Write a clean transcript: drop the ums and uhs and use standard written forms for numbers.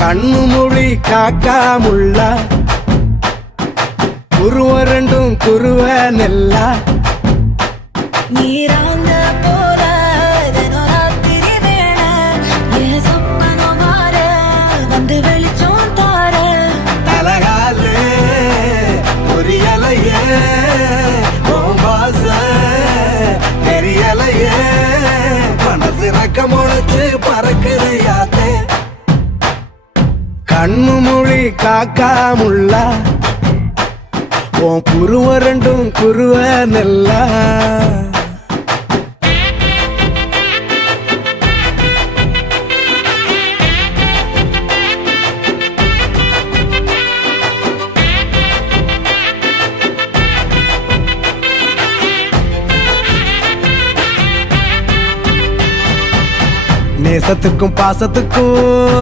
கண்ணு மொழி காக்காமுள்ள குருவ ரெண்டும் குருவ நெல்லா நீராங்க போல தினராத்திரி வேண என் சொப்பனம் மாற வந்து வெளிச்சம் தார தலகாலே பொரியலையே ஓம்பாச தெரியலையே மனசு ரக்க முளைச்சு பறக்குறையாத்தே கண்ணு மொழி காக்காமுள்ள உன் குருவ ரெண்டும் குருவ நெல்லா நேசத்துக்கும் பாசத்துக்கும்